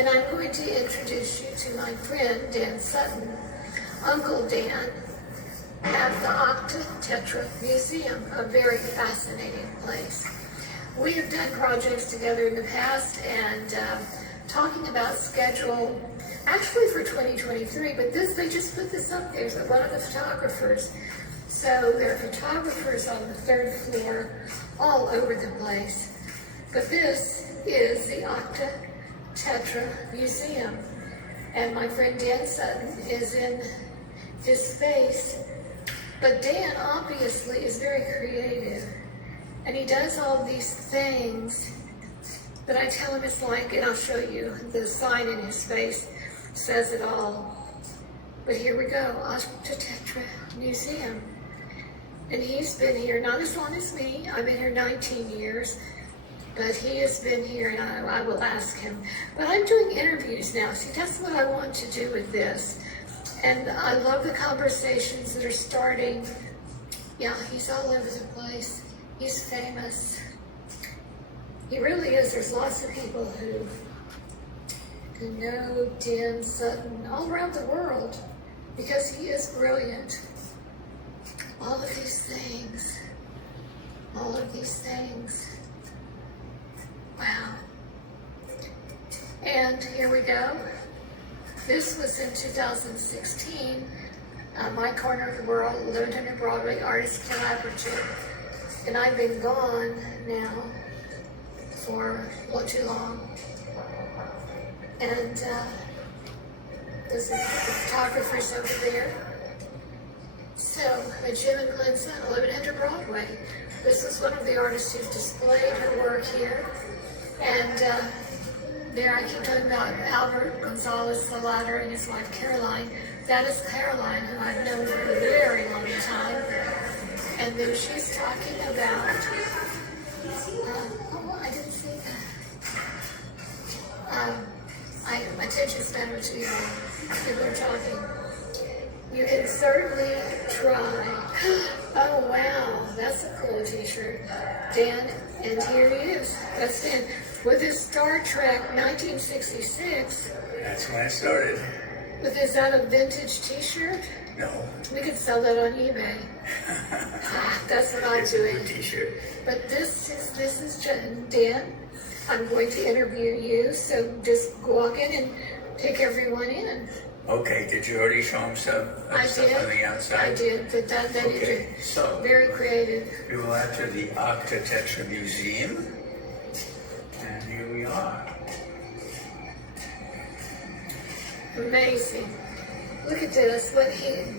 And I'm going to introduce you to my friend, Dan Sutton, Uncle Dan, at the Octa Tetra Museum, a very fascinating place. We have done projects together in the past and talking about schedule, actually for 2023, but they just put this up there, so one of the photographers. So there are photographers on the third floor all over the place. But this is the Octa Tetra Museum. And my friend Dan Sutton is in his space. But Dan obviously is very creative. And he does all these things that I tell him it's like, and I'll show you, the sign in his face says it all. But here we go, Octa Tetra Museum. And he's been here not as long as me. I've been here 19 years. But he has been here, and I will ask him. But I'm doing interviews now. See, that's what I want to do with this. And I love the conversations that are starting. Yeah, he's all over the place. He's famous. He really is. There's lots of people who know Dan Sutton all around the world because he is brilliant. All of these things. All of these things. Wow. And here we go. This was in 2016, My Corner of the World, 1100 Broadway Artists Collaborative. And I've been gone now for not too long. And this is the photographers over there. So, Jim and Glenson, 1100 Broadway. This is one of the artists who's displayed her work here. And there I keep talking about Albert Gonzalez, the latter, and his wife Caroline. That is Caroline, who I've known for a very long time. And then she's talking about, oh, I didn't see that. My attention span was too long. People are talking. You can certainly try. Oh, wow, that's a cool t-shirt. Dan, and here he is. That's Dan. With his Star Trek 1966. That's when I started. Is that a vintage t-shirt? No. We could sell that on eBay. That's what I'm doing. It's a good t-shirt. But this is Dan. I'm going to interview you, so just walk in and take everyone in. Okay, did you already show him some stuff on the outside? I did, but that okay, so very creative. We will enter the Octa Tetra Museum. And here we are. Amazing. Look at this,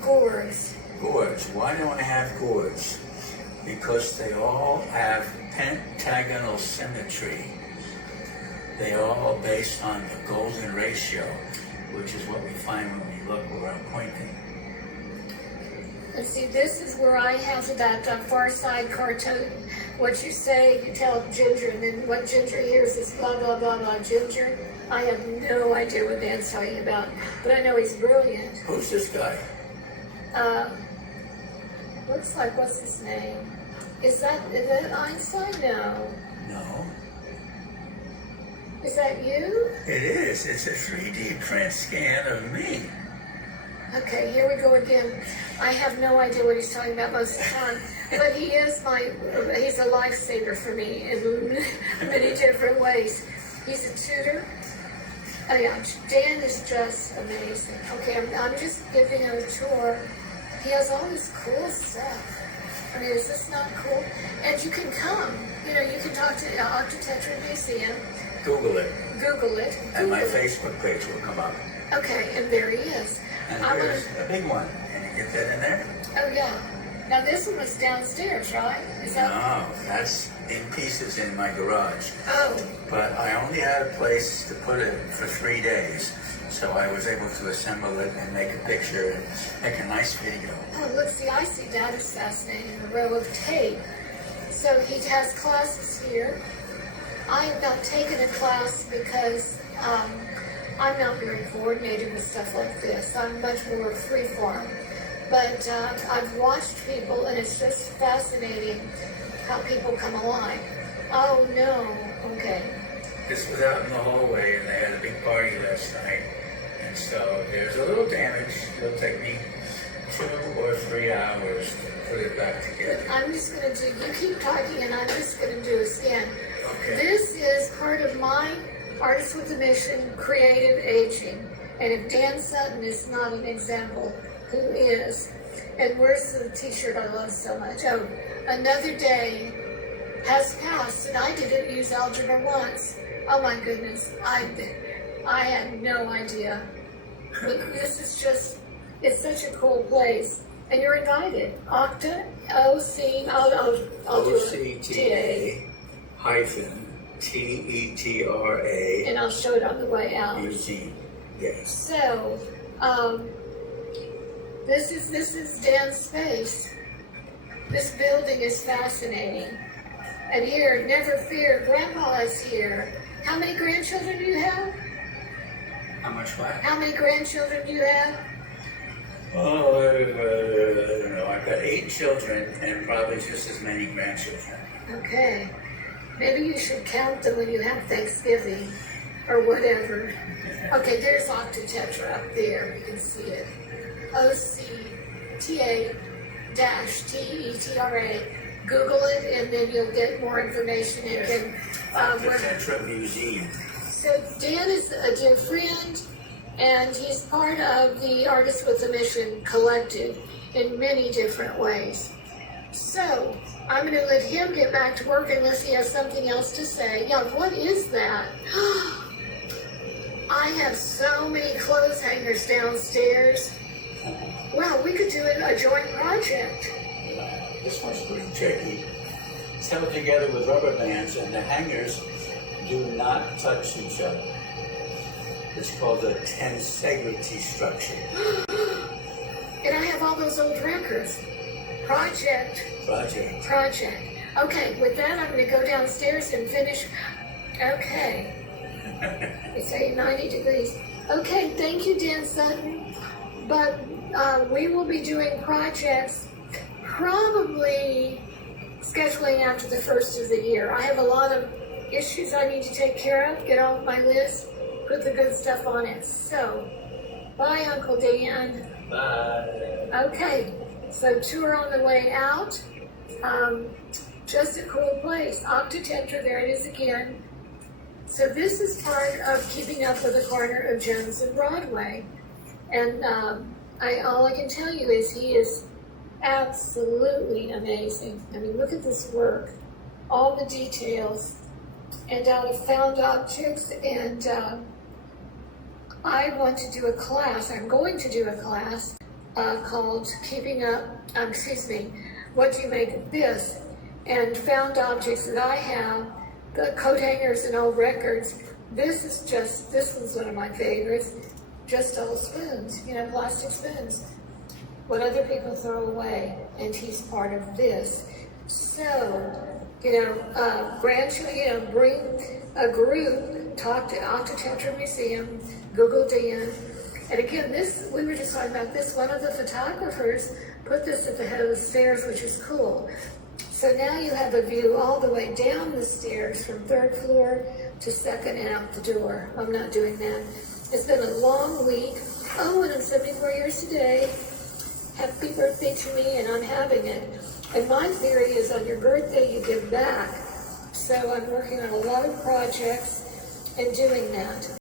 gourds. Gourds. Why do I have gourds? Because they all have pentagonal symmetry. They are all based on the golden ratio, which is what we find when we look where I'm pointing. And see, this is where I have that far side cartoon. What you say, you tell Ginger, and then what Ginger hears is blah, blah, blah, blah, Ginger. I have no idea what Dan's talking about, but I know he's brilliant. Who's this guy? Looks like, what's his name? Is that Einstein? No. No. Is that you? It is. It's a 3D print scan of me. Okay, here we go again. I have no idea what he's talking about most of the time, but he's a lifesaver for me in many different ways. He's a tutor. Oh yeah, Dan is just amazing. Okay, I'm just giving him a tour. He has all this cool stuff. I mean, is this not cool? And you can come. You know, you can talk to Octa Tetra Museum. Google it. Google it. And my Facebook page will come up. Okay, and there he is. And there's a big one. Can you get that in there? Oh yeah. Now this one was downstairs, right? No, that's in pieces in my garage. Oh. But I only had a place to put it for 3 days. So I was able to assemble it and make a picture and make a nice video. Oh, look, see, I see that is fascinating. A row of tape. So he has classes here. I have not taken a class because I'm not very coordinated with stuff like this. I'm much more freeform. But I've watched people, and it's just fascinating how people come alive. Oh, no. Okay. This was out in the hallway, and they had a big party last night, and so there's a little damage. It'll take me 2 or 3 hours to put it back together. I'm just going to do, you keep talking and I'm just going to do a scan. Okay. This is part of my Artists with a Mission creative aging. And if Dan Sutton is not an example, who is? And where's the t-shirt I love so much? Oh, another day has passed and I didn't use algebra once. Oh my goodness, I had no idea. But this is just, it's such a cool place. And you're invited. Octa, O-C, I'll do it. OCTA hyphen TETRA And I'll show it on the way out. Eugene. Yes. So, this is Dan's space. This building is fascinating. And here, never fear, Grandpa is here. How many grandchildren do you have? How much what? How many grandchildren do you have? Oh, I don't know. I've got 8 children and probably just as many grandchildren. Okay. Maybe you should count them when you have Thanksgiving or whatever. Okay, there's Octatetra up there. You can see it. OCTA-TETRA. Google it and then you'll get more information. And can, Octatetra Museum. so Dan is a dear friend and he's part of the Artists with a Mission collective in many different ways. So I'm going to let him get back to work unless he has something else to say. Yeah, what is that? I have so many clothes hangers downstairs. Wow, we could do a joint project. This one's pretty tricky. It's held together with rubber bands and the hangers do not touch each other. It's called a tensegrity structure. And I have all those old records. Project. Okay, with that, I'm going to go downstairs and finish. Okay. It's 90 degrees. Okay, thank you, Dan Sutton. But we will be doing projects probably scheduling after the first of the year. I have a lot of issues I need to take care of, get off my list, put the good stuff on it. So, bye, Uncle Dan. Bye. Okay, so tour on the way out. Just a cool place. Octatetra, there it is again. So this is part of Keeping Up with the Corner of Jones and Broadway. And all I can tell you is he is absolutely amazing. I mean, look at this work. All the details. And out of found objects. And I want to do a class. I'm going to do a class called What Do You Make of This? And found objects that I have, the coat hangers and old records. This one's one of my favorites. Just old spoons, plastic spoons. What other people throw away, and he's part of this. So, grandchildren, bring a group, talk to Octatetra Museum, Google Dan. And again, we were just talking about this, one of the photographers put this at the head of the stairs, which is cool. So now you have a view all the way down the stairs from 3rd floor to 2nd and out the door. I'm not doing that. It's been a long week. Oh, and I'm 74 years today. Happy birthday to me, and I'm having it. And my theory is on your birthday, you give back. So I'm working on a lot of projects and doing that.